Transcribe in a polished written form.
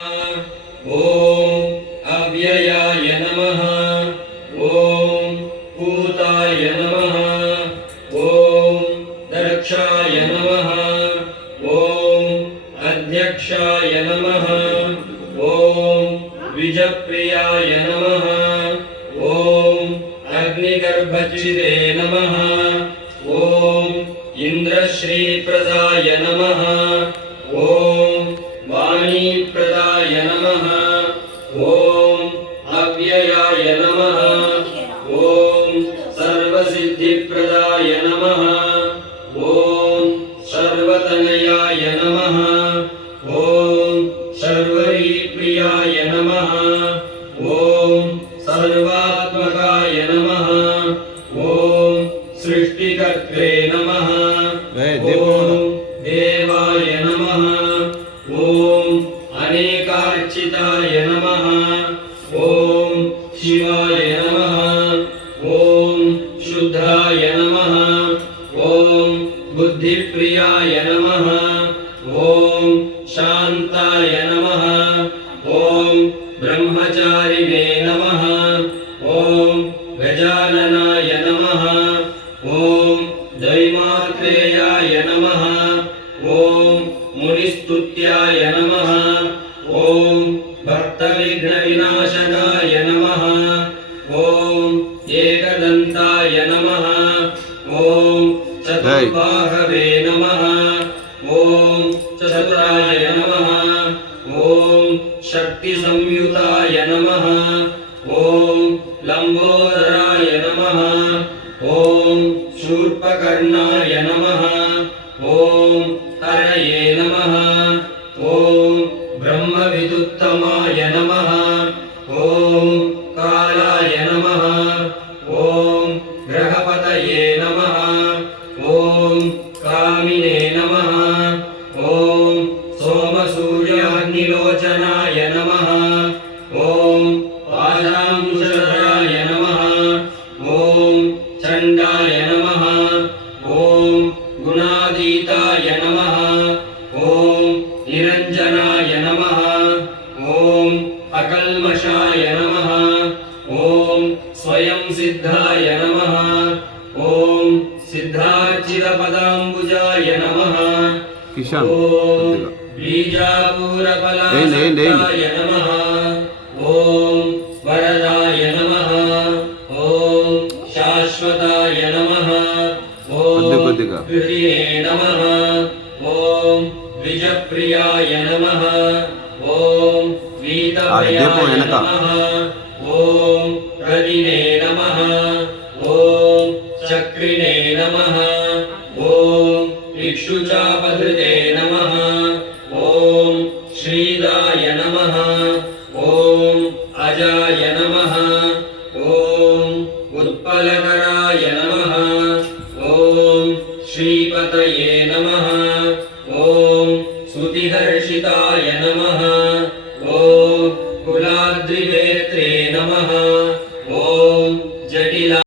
ओम अव्ययाय नमः। ओम पूताय नमः। ओम दक्षाय नमः। ओम अध्यक्षाय नमः। ओम द्विजप्रियाय नमः। ओम अग्निगर्भचिदे नमः। ओम इंद्रश्रीप्रदाय नमः। ओम वाणीप्रदाय नमः। ओम अव्ययाय नमः। ओम सर्वसिद्धिप्रदाय नमः। ओम सर्वतनयाय नमः। ओम सर्वरीप्रियाय नमः। ओम सर्वात्मकाय नमः। ओम सृष्टिकर्त्रे नमः। ओम देवाय नमः। ओम अनेकार्चिताय नमः। ओम शिवाय नमः। ओम शुद्धाय नमः। ओम बुद्धिप्रियाय नमः। ओम शांताय नमः। ओम ब्रह्मचारिणे नमः। ओम गजाननाय नमः। ओम दैमात्रेयाय नमः। ओम मुनिस्तुत्याय नमः। ओम भक्तविघ्नविनाशकाय नमः। ओम एकदन्ताय नमः। ओम चतुर्बाहवे नमः। ओम चतुराय नमः। ओम शक्तिसंयुताय नमः। ओम लंबोदराय नमः। ओम शूर्पकर्णाय नमः। ओम हरये नमः। ओम ब्रह्मविदुत्तमाय नमः। ओम कालाय नमः। ओम ग्रहपतये नमः। ओम कामिने नमः। ओम सोमसूर्याग्निलोचनाय नमः। ओम पाशांकुशधराय नमः। ओम चण्डाय नमः। ओम गुणातीताय नमः। ओम निरञ्जनाय नमः। ओम अकल्मषाय नमः। ओम स्वयं सिद्धाय नमः। ओम सिद्धार्चितपदाम्बुजाय नमः। किशन ओम बीजापूरफलासक्ताय नमः। ओम वरदाय नमः। ओम शाश्वताय नमः। ओम गृहिणे नमः। ओम द्विजप्रियाय नमः। ओम वीतप्रियाय नमः। ओम रदिने नमः। ओम चक्रिणे नमः। ओम इक्षुचापधृते नमः। ओम श्रीदाय नमः। ओम अजाय नमः। ओम उत्पलकराय नमः। ओम श्रीपतये नमः। ओम स्तुतिहर्षिताय नमः।